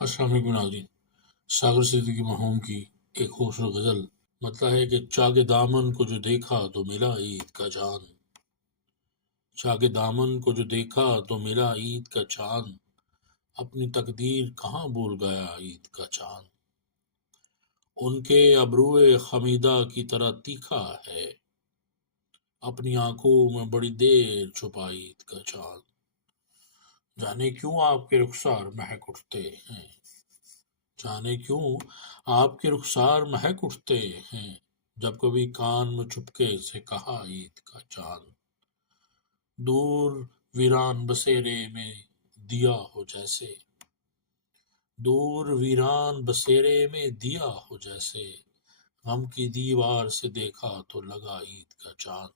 السلام علیکم ناظرین، ساگر صدیقی مرحوم کی ایک خوبصورت غزل مطلب ہے کہ چاک دامن کو جو دیکھا تو ملا عید کا چاند، چاک دامن کو جو دیکھا تو ملا عید کا چاند، اپنی تقدیر کہاں بھول گیا عید کا چاند، ان کے ابروئے خمیدہ کی طرح تیکھا ہے، اپنی آنکھوں میں بڑی دیر چھپا عید کا چاند، جانے کیوں آپ کے رخسار مہک اٹھتے ہیں، جانے کیوں آپ کے رخسار مہک اٹھتے ہیں، جب کبھی کان میں چپکے سے کہا عید کا چاند، دور ویران بسیرے میں دیا ہو جیسے، دور ویران بسیرے میں دیا ہو جیسے، غم کی دیوار سے دیکھا تو لگا عید کا چاند،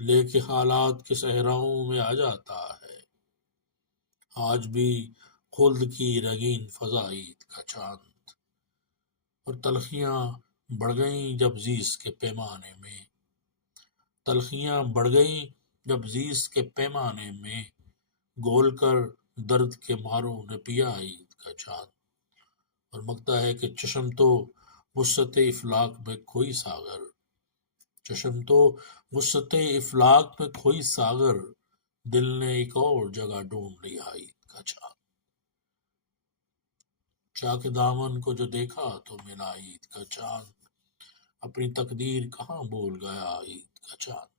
لے کے حالات کے صحراؤں میں آ جاتا ہے، آج بھی خلد کی رنگین فضا عید کا چاند، اور تلخیاں بڑھ گئیں جب زیس کے پیمانے میں، تلخیاں بڑھ گئیں جب زیس کے پیمانے میں، گول کر درد کے ماروں نے پیا عید کا چاند، اور مگتا ہے کہ چشم تو وسعت افلاک میں کھوئی ساغر، چشم تو وسعت افلاک میں کھوئی ساغر، دل نے ایک اور جگہ ڈھونڈ لیا عید کا چاند، چاک دامن کو جو دیکھا تو ملا عید کا چاند، اپنی تقدیر کہاں بھول گیا عید کا چاند۔